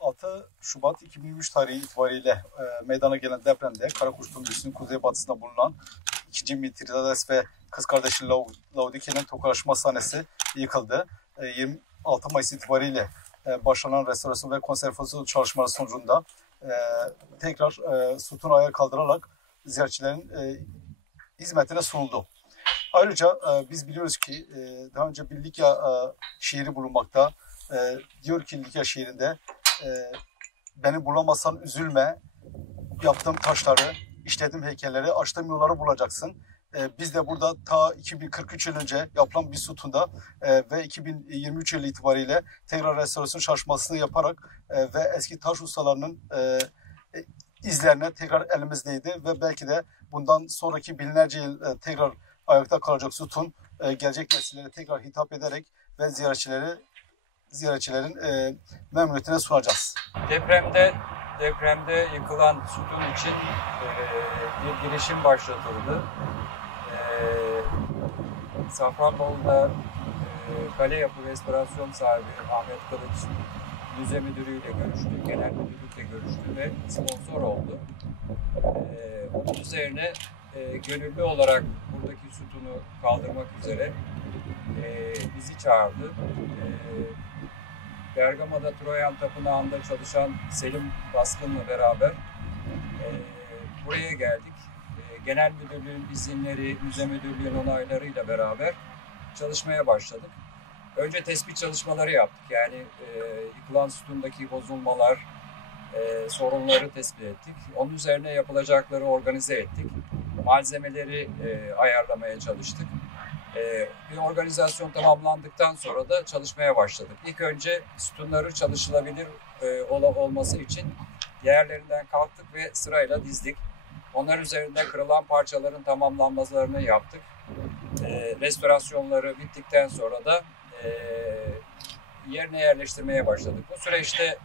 ...6 Şubat 2023 tarihi itibariyle meydana gelen depremde Karakuş Üssü'nün kuzeybatısında bulunan 2. Mitridates ve kız kardeşi Laodike'nin tokalaşma hastanesi yıkıldı. 26 Mayıs itibariyle başlanan restorasyon ve konservasyon çalışmaları sonucunda tekrar sütun ayağa kaldırılarak ziyaretçilerin hizmetine sunuldu. Ayrıca biz biliyoruz ki daha önce bir Likya şiiri bulunmakta. Diyor ki Likya şiirinde beni bulamazsan üzülme, yaptığım taşları, işlediğim heykelleri, açtığım yolları bulacaksın. Biz de burada ta 2043 yıl önce yapılan bir sütunda ve 2023 yılı itibariyle tekrar restorasyon çalışmasını yaparak ve eski taş ustalarının izlerine tekrar elimizdeydi ve belki de bundan sonraki binlerce yıl tekrar ayakta kalacak sütun gelecek nesillere tekrar hitap ederek ve ziyaretçilerin memnuniyetine sunacağız. Depremde yıkılan sütun için bir girişim başlatıldı. Safranbolu'da kale yapı restorasyon sahibi Ahmet Kılıç müze müdürüyle görüştü, genel müdürlükle görüştü ve sponsor oldu. Onun üzerine gönüllü olarak buradaki sütunu kaldırmak üzere bizi çağırdı. Bergama'da Troyan Tapınağı'nda çalışan Selim Baskın'la beraber buraya geldik. Genel müdürlüğün izinleri, müze müdürlüğün onaylarıyla beraber çalışmaya başladık. Önce tespit çalışmaları yaptık. Yani yıkılan sütundaki bozulmalar, sorunları tespit ettik. Onun üzerine yapılacakları organize ettik. Malzemeleri ayarlamaya çalıştık. Bir organizasyon tamamlandıktan sonra da çalışmaya başladık. İlk önce sütunları çalışılabilir olması için yerlerinden kalktık ve sırayla dizdik. Onlar üzerinde kırılan parçaların tamamlanmalarını yaptık. Restorasyonları bittikten sonra da yerine yerleştirmeye başladık. Bu süreçte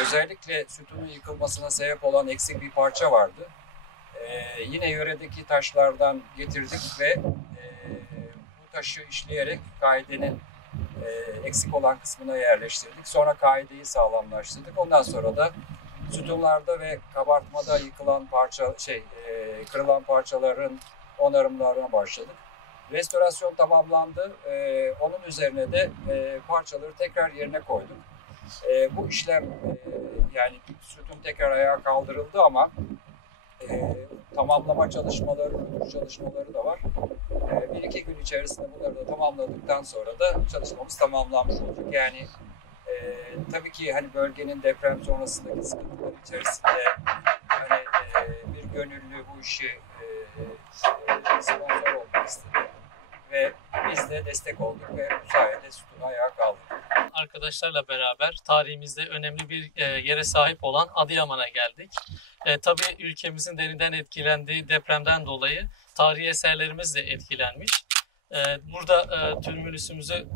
özellikle sütunun yıkılmasına sebep olan eksik bir parça vardı. Yine yöredeki taşlardan getirdik ve bu taşı işleyerek kaidenin eksik olan kısmına yerleştirdik. Sonra kaideyi sağlamlaştırdık. Ondan sonra da sütunlarda ve kabartmada yıkılan kırılan parçaların onarımlarına başladık. Restorasyon tamamlandı. Onun üzerine de parçaları tekrar yerine koyduk. Bu işlem yani sütun tekrar ayağa kaldırıldı ama tamamlama çalışmaları, müdür çalışmaları da var. 1-2 gün içerisinde bunları da tamamladıktan sonra da çalışmamız tamamlanmış olacak. Yani tabii ki hani bölgenin deprem sonrasındaki sıkıntılar içerisinde hani bir gönüllü bu işi sponsor olmak istedi ve biz de destek olduk ve bu sayede sütunu ayağa kaldırdık. Arkadaşlarla beraber tarihimizde önemli bir yere sahip olan Adıyaman'a geldik. Tabii ülkemizin derinden etkilendiği depremden dolayı tarihi eserlerimiz de etkilenmiş. Burada tümülüsümüzü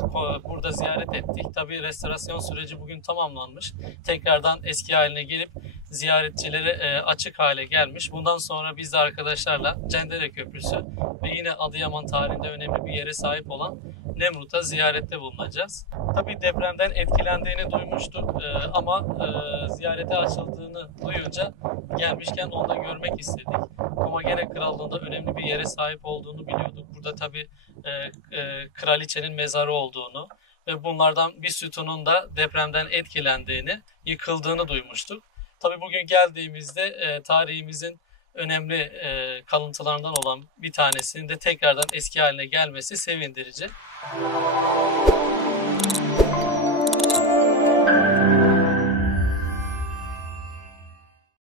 burada ziyaret ettik. Tabii restorasyon süreci bugün tamamlanmış. Tekrardan eski haline gelip ziyaretçilere açık hale gelmiş. Bundan sonra biz de arkadaşlarla Cendere Köprüsü ve yine Adıyaman tarihinde önemli bir yere sahip olan Nemrut'a ziyarette bulunacağız. Tabii depremden etkilendiğini duymuştuk ama ziyarete açıldığını duyunca gelmişken onu da görmek istedik. Komagene Krallığı'nda önemli bir yere sahip olduğunu biliyorduk. Burada tabii kraliçenin mezarı olduğunu ve bunlardan bir sütunun da depremden etkilendiğini, yıkıldığını duymuştuk. Tabii bugün geldiğimizde tarihimizin önemli kalıntılarından olan bir tanesinin de tekrardan eski haline gelmesi sevindirici.